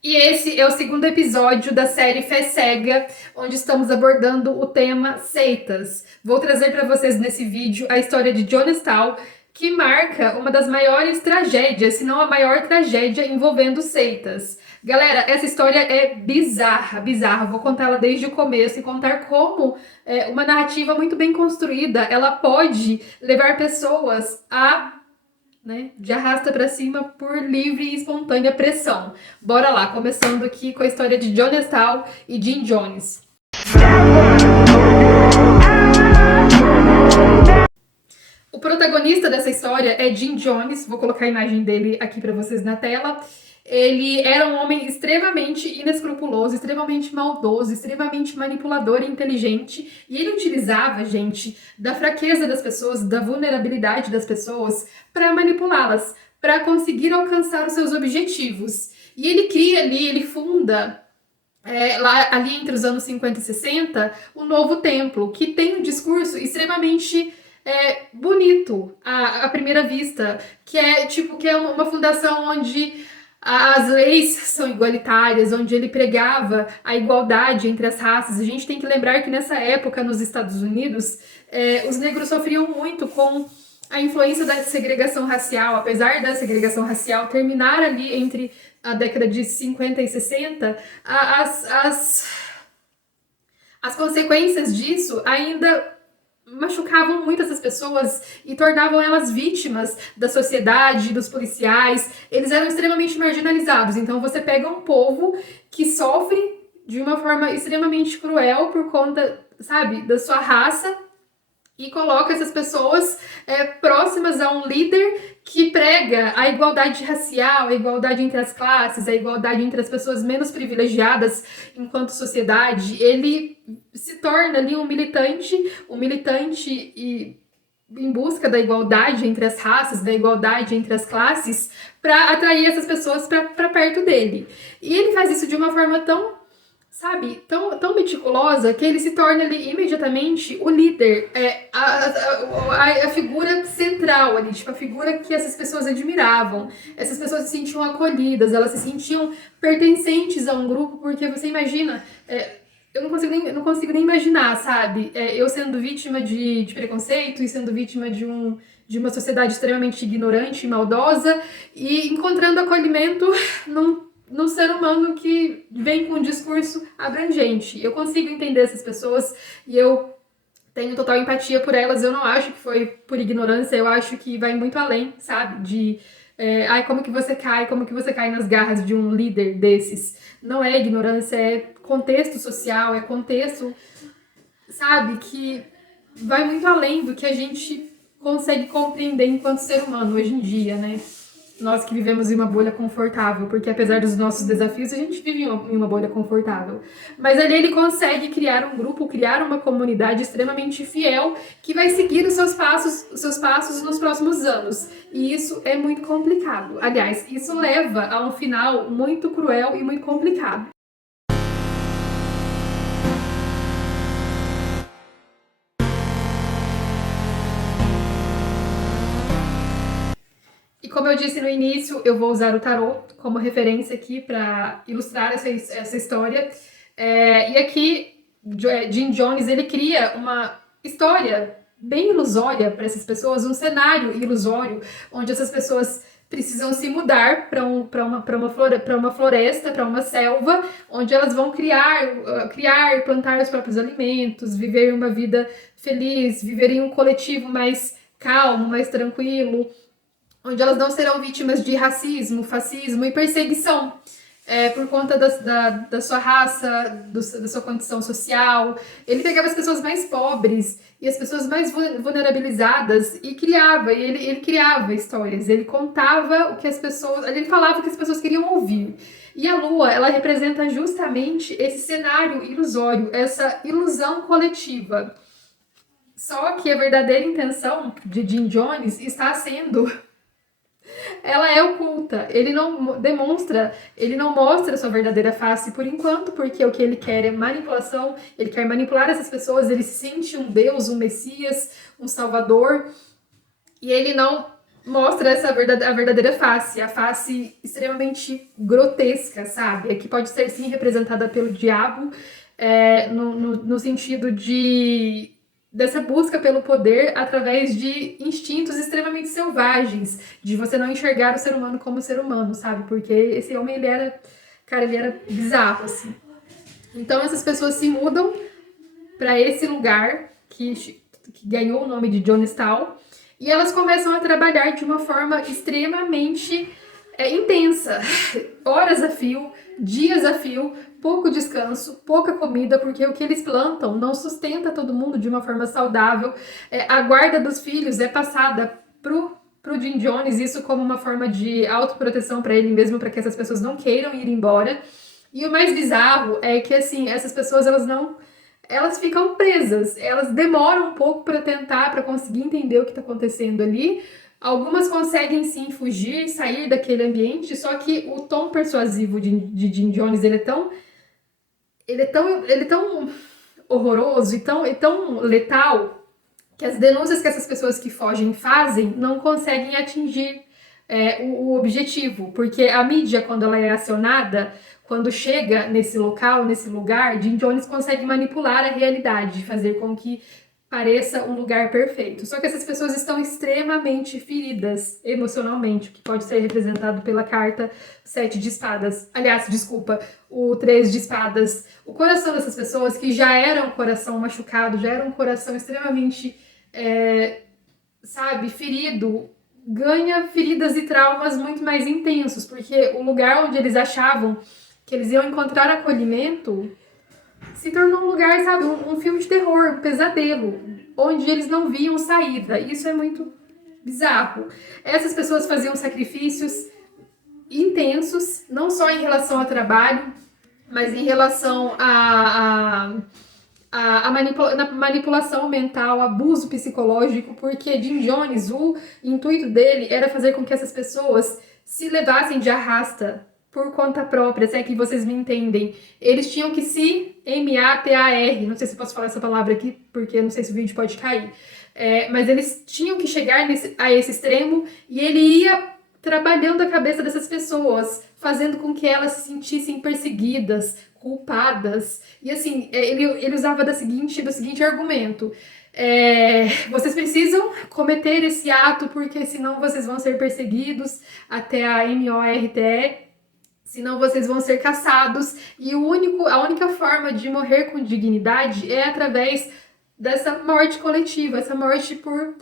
E esse é o segundo episódio da série Fé Cega, onde estamos abordando o tema seitas. Vou trazer para vocês nesse vídeo a história de Jonestown, que marca uma das maiores tragédias, se não a maior tragédia envolvendo seitas. Galera, essa história é bizarra, bizarra. Vou contá-la desde o começo e contar como uma narrativa muito bem construída, ela pode levar pessoas a, né, de arrasta para cima por livre e espontânea pressão. Bora lá, começando aqui com a história de Jonestown e Jim Jones. O protagonista dessa história é Jim Jones, vou colocar a imagem dele aqui para vocês na tela. Ele era um homem extremamente inescrupuloso, extremamente maldoso, extremamente manipulador e inteligente, e ele utilizava, gente, da fraqueza das pessoas, da vulnerabilidade das pessoas para manipulá-las, para conseguir alcançar os seus objetivos. E ele cria ali, ele funda lá ali entre os anos 50 e 60, o Novo Templo, que tem um discurso extremamente bonito à primeira vista, que é tipo que é uma fundação onde as leis são igualitárias, onde ele pregava a igualdade entre as raças. A gente tem que lembrar que nessa época, nos Estados Unidos, os negros sofriam muito com a influência da segregação racial, apesar da segregação racial terminar ali entre a década de 50 e 60, as consequências disso ainda machucavam muito essas pessoas e tornavam elas vítimas da sociedade, dos policiais. Eles eram extremamente marginalizados. Então você pega um povo que sofre de uma forma extremamente cruel por conta, sabe, da sua raça, e coloca essas pessoas próximas a um líder que prega a igualdade racial, a igualdade entre as classes, a igualdade entre as pessoas menos privilegiadas enquanto sociedade. Ele se torna ali um militante e em busca da igualdade entre as raças, da igualdade entre as classes, para atrair essas pessoas para perto dele. E ele faz isso de uma forma tão, sabe, tão meticulosa que ele se torna ali imediatamente o líder, a figura central ali, tipo, a figura que essas pessoas admiravam. Essas pessoas se sentiam acolhidas, elas se sentiam pertencentes a um grupo, porque você imagina, eu não consigo nem imaginar, sabe, eu sendo vítima de preconceito e sendo vítima de uma sociedade extremamente ignorante e maldosa e encontrando acolhimento num ser humano que vem com um discurso abrangente. Eu consigo entender essas pessoas e eu tenho total empatia por elas. Eu não acho que foi por ignorância, eu acho que vai muito além, sabe? Como que você cai nas garras de um líder desses? Não é ignorância, é contexto social, é contexto, sabe? Que vai muito além do que a gente consegue compreender enquanto ser humano hoje em dia, né? Nós que vivemos em uma bolha confortável, porque apesar dos nossos desafios, a gente vive em uma bolha confortável. Mas ali ele consegue criar um grupo, criar uma comunidade extremamente fiel que vai seguir os seus passos nos próximos anos. E isso é muito complicado. Aliás, isso leva a um final muito cruel e muito complicado. E como eu disse no início, eu vou usar o tarot como referência aqui para ilustrar essa história. E aqui, Jim Jones, ele cria uma história bem ilusória para essas pessoas, um cenário ilusório, onde essas pessoas precisam se mudar para uma floresta, para uma selva, onde elas vão plantar os próprios alimentos, viver uma vida feliz, viver em um coletivo mais calmo, mais tranquilo, onde elas não serão vítimas de racismo, fascismo e perseguição por conta da sua raça, da sua condição social. Ele pegava as pessoas mais pobres e as pessoas mais vulnerabilizadas e ele criava histórias, ele contava o que as pessoas, ele falava o que as pessoas queriam ouvir. E a lua, ela representa justamente esse cenário ilusório, essa ilusão coletiva. Só que a verdadeira intenção de Jim Jones está sendo, ela é oculta. Ele não demonstra, ele não mostra a sua verdadeira face por enquanto, porque o que ele quer é manipulação, ele quer manipular essas pessoas, ele se sente um deus, um messias, um salvador, e ele não mostra a verdadeira face, a face extremamente grotesca, sabe? Que pode ser sim representada pelo diabo, no sentido dessa busca pelo poder através de instintos extremamente selvagens, de você não enxergar o ser humano como ser humano, sabe? Porque esse homem, ele era bizarro, assim. Então essas pessoas se mudam para esse lugar que ganhou o nome de Jonestown, e elas começam a trabalhar de uma forma extremamente intensa, horas a fio, dias a fio, pouco descanso, pouca comida, porque o que eles plantam não sustenta todo mundo de uma forma saudável. A guarda dos filhos é passada pro Jim Jones, isso como uma forma de autoproteção para ele mesmo, para que essas pessoas não queiram ir embora. E o mais bizarro é que, assim, essas pessoas, elas ficam presas, elas demoram um pouco para conseguir entender o que está acontecendo ali. Algumas conseguem sim fugir, sair daquele ambiente, só que o tom persuasivo de Jim Jones, ele é tão horroroso e tão letal, que as denúncias que essas pessoas que fogem fazem não conseguem atingir o objetivo, porque a mídia, quando ela é acionada, quando chega nesse local, nesse lugar, Jim Jones consegue manipular a realidade, fazer com que pareça um lugar perfeito. Só que essas pessoas estão extremamente feridas emocionalmente, o que pode ser representado pela carta 7 de espadas. Aliás, desculpa, o 3 de espadas. O coração dessas pessoas, que já era um coração machucado, já era um coração extremamente, ferido, ganha feridas e traumas muito mais intensos, porque o lugar onde eles achavam que eles iam encontrar acolhimento se tornou um lugar, sabe, um filme de terror, um pesadelo, onde eles não viam saída. Isso é muito bizarro. Essas pessoas faziam sacrifícios intensos, não só em relação ao trabalho, mas em relação a manipulação mental, abuso psicológico, porque Jim Jones, o intuito dele era fazer com que essas pessoas se levassem de arrasta por conta própria, se é que vocês me entendem. Eles tinham que se matar, não sei se eu posso falar essa palavra aqui, porque não sei se o vídeo pode cair, mas eles tinham que chegar a esse extremo, e ele ia trabalhando a cabeça dessas pessoas, fazendo com que elas se sentissem perseguidas, culpadas. E assim, ele usava do seguinte argumento: vocês precisam cometer esse ato, porque senão vocês vão ser perseguidos até a MORTE, senão vocês vão ser caçados, e a única forma de morrer com dignidade é através dessa morte coletiva, essa morte por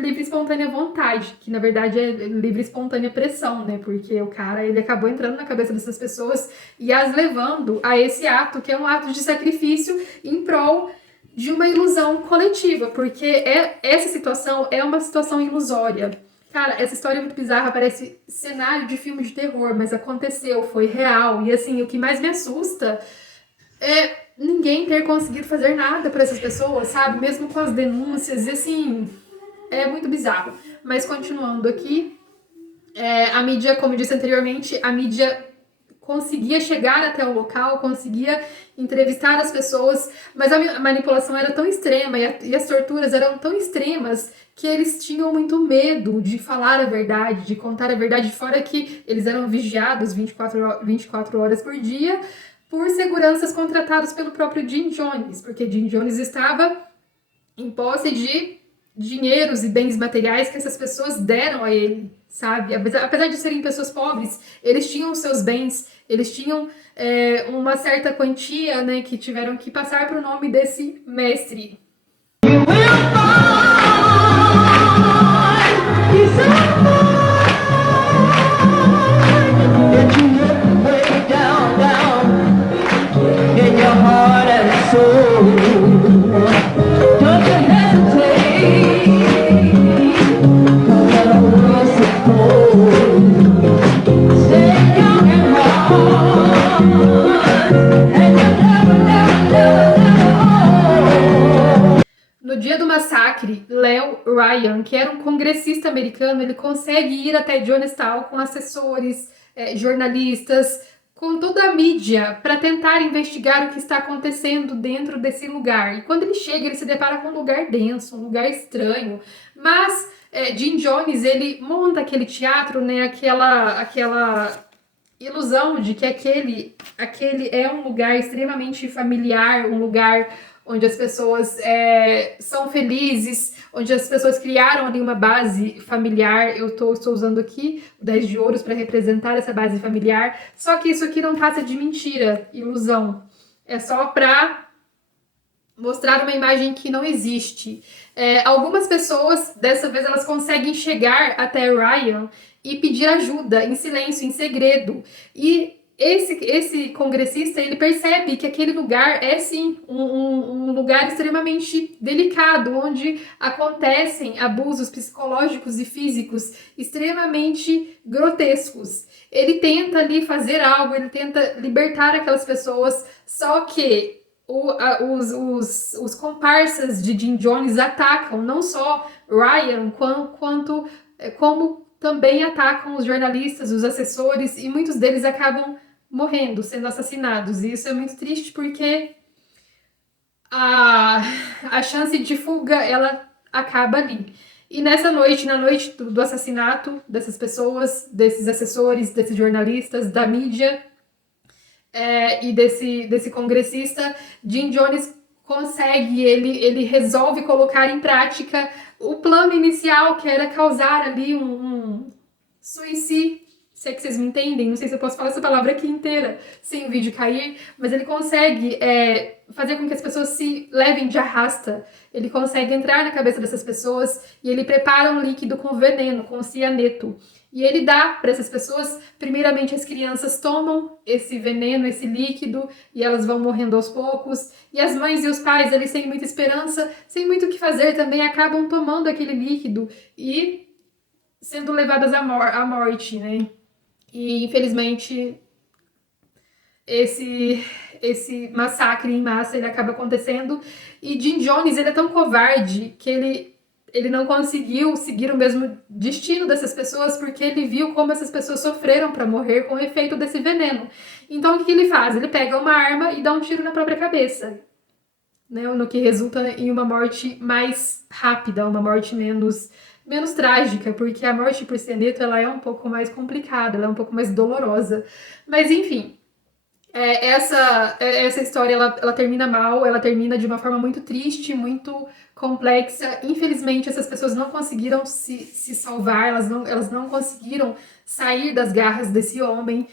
livre e espontânea vontade, que na verdade é livre e espontânea pressão, né? Porque o cara, ele acabou entrando na cabeça dessas pessoas e as levando a esse ato, que é um ato de sacrifício em prol de uma ilusão coletiva, porque essa situação é uma situação ilusória. Cara, essa história é muito bizarra, parece cenário de filme de terror, mas aconteceu, foi real. E assim, o que mais me assusta é ninguém ter conseguido fazer nada para essas pessoas, sabe? Mesmo com as denúncias, e assim, é muito bizarro. Mas continuando aqui, a mídia, como eu disse anteriormente, a mídia conseguia chegar até o local, conseguia entrevistar as pessoas, mas a manipulação era tão extrema e as torturas eram tão extremas que eles tinham muito medo de falar a verdade, de contar a verdade, fora que eles eram vigiados 24 horas por dia por seguranças contratados pelo próprio Jim Jones, porque Jim Jones estava em posse de dinheiros e bens materiais que essas pessoas deram a ele, sabe? Apesar de serem pessoas pobres, eles tinham os seus bens, eles tinham uma certa quantia, né, que tiveram que passar para o nome desse mestre. No dia do massacre, Leo Ryan, que era um congressista americano, ele consegue ir até Jonestown com assessores, jornalistas, com toda a mídia, para tentar investigar o que está acontecendo dentro desse lugar. E quando ele chega, ele se depara com um lugar denso, um lugar estranho, mas Jim Jones, ele monta aquele teatro, né, aquela ilusão de que aquele é um lugar extremamente familiar, um lugar onde as pessoas são felizes, onde as pessoas criaram ali uma base familiar. Estou usando aqui o 10 de ouros para representar essa base familiar, só que isso aqui não passa de mentira, ilusão. É só para mostrar uma imagem que não existe. Algumas pessoas, dessa vez, elas conseguem chegar até Ryan e pedir ajuda em silêncio, em segredo. E esse congressista, ele percebe que aquele lugar é sim um lugar extremamente delicado, onde acontecem abusos psicológicos e físicos extremamente grotescos. Ele tenta ali fazer algo, ele tenta libertar aquelas pessoas, só que os comparsas de Jim Jones atacam não só Ryan, como também atacam os jornalistas, os assessores, e muitos deles acabam morrendo, sendo assassinados. E isso é muito triste porque a chance de fuga, ela acaba ali. E nessa noite, na noite do assassinato dessas pessoas, desses assessores, desses jornalistas, da mídia, e desse congressista, Jim Jones ele resolve colocar em prática o plano inicial, que era causar ali um suicídio, se é que vocês me entendem, não sei se eu posso falar essa palavra aqui inteira sem o vídeo cair, mas ele consegue fazer com que as pessoas se levem de arrasta, ele consegue entrar na cabeça dessas pessoas e ele prepara um líquido com veneno, com cianeto. E ele dá para essas pessoas, primeiramente as crianças tomam esse veneno, esse líquido, e elas vão morrendo aos poucos. E as mães e os pais, eles sem muita esperança, sem muito o que fazer, também acabam tomando aquele líquido e sendo levadas à morte, né? E infelizmente esse massacre em massa ele acaba acontecendo. E Jim Jones, ele é tão covarde que ele não conseguiu seguir o mesmo destino dessas pessoas, porque ele viu como essas pessoas sofreram para morrer com o efeito desse veneno. Então, o que ele faz? Ele pega uma arma e dá um tiro na própria cabeça, né? No que resulta em uma morte mais rápida, uma morte menos trágica, porque a morte por cianeto, ela é um pouco mais complicada, ela é um pouco mais dolorosa. Mas, enfim, essa história, ela termina mal, ela termina de uma forma muito triste, muito complexa. Infelizmente, essas pessoas não conseguiram se salvar, elas não conseguiram sair das garras desse homem.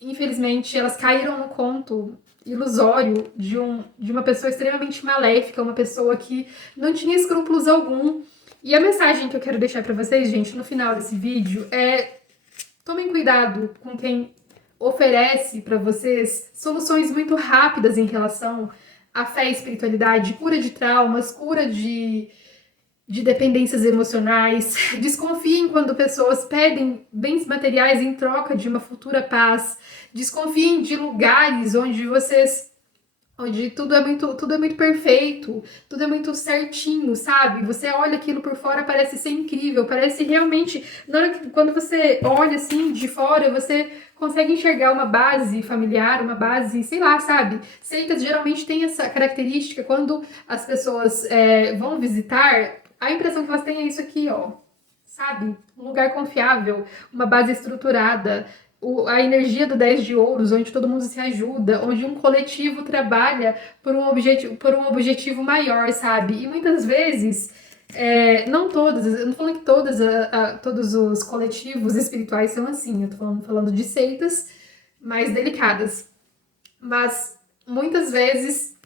Infelizmente, elas caíram no conto ilusório de uma pessoa extremamente maléfica, uma pessoa que não tinha escrúpulos algum. E a mensagem que eu quero deixar para vocês, gente, no final desse vídeo é: tomem cuidado com quem oferece para vocês soluções muito rápidas em relação à fé e espiritualidade, cura de traumas, cura de dependências emocionais. Desconfiem quando pessoas pedem bens materiais em troca de uma futura paz. Desconfiem de lugares onde tudo é muito perfeito, tudo é muito certinho, sabe? Você olha aquilo por fora, parece ser incrível, parece realmente, quando você olha assim de fora, você consegue enxergar uma base familiar, uma base, sei lá, sabe? Seitas geralmente têm essa característica, quando as pessoas vão visitar, a impressão que elas têm é isso aqui, ó, sabe? Um lugar confiável, uma base estruturada, a energia do 10 de ouros, onde todo mundo se ajuda, onde um coletivo trabalha por um objetivo maior, sabe? E muitas vezes, não todas, eu não tô falando que todos os coletivos espirituais são assim, eu tô falando de seitas mais delicadas. Mas muitas vezes,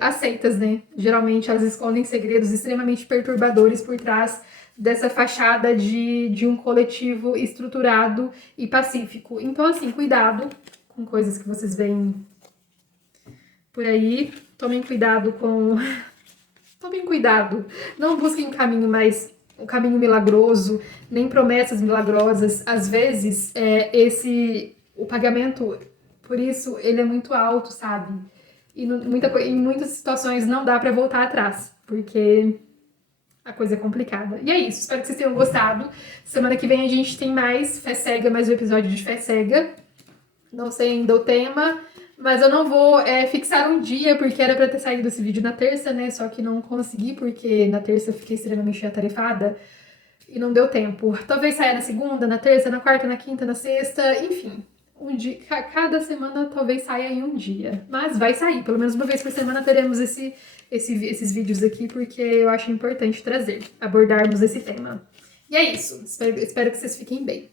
as seitas, né? Geralmente elas escondem segredos extremamente perturbadores por trás dessa fachada de um coletivo estruturado e pacífico. Então, assim, cuidado com coisas que vocês veem por aí. Tomem cuidado com... Tomem cuidado. Não busquem um caminho milagroso, nem promessas milagrosas. Às vezes, o pagamento, por isso, ele é muito alto, sabe? E em muitas situações não dá pra voltar atrás, porque a coisa é complicada. E é isso, espero que vocês tenham gostado. Semana que vem a gente tem mais Fé Cega, mais um episódio de Fé Cega. Não sei ainda o tema, Mas eu não vou fixar um dia, porque era pra ter saído esse vídeo na terça, né? Só que não consegui, porque na terça eu fiquei extremamente atarefada e não deu tempo. Talvez saia na segunda, na terça, na quarta, na quinta, na sexta, enfim. Um dia, cada semana talvez saia em um dia. Mas vai sair, pelo menos uma vez por semana teremos esses vídeos aqui, porque eu acho importante trazer, abordarmos esse tema. E é isso. Espero que vocês fiquem bem.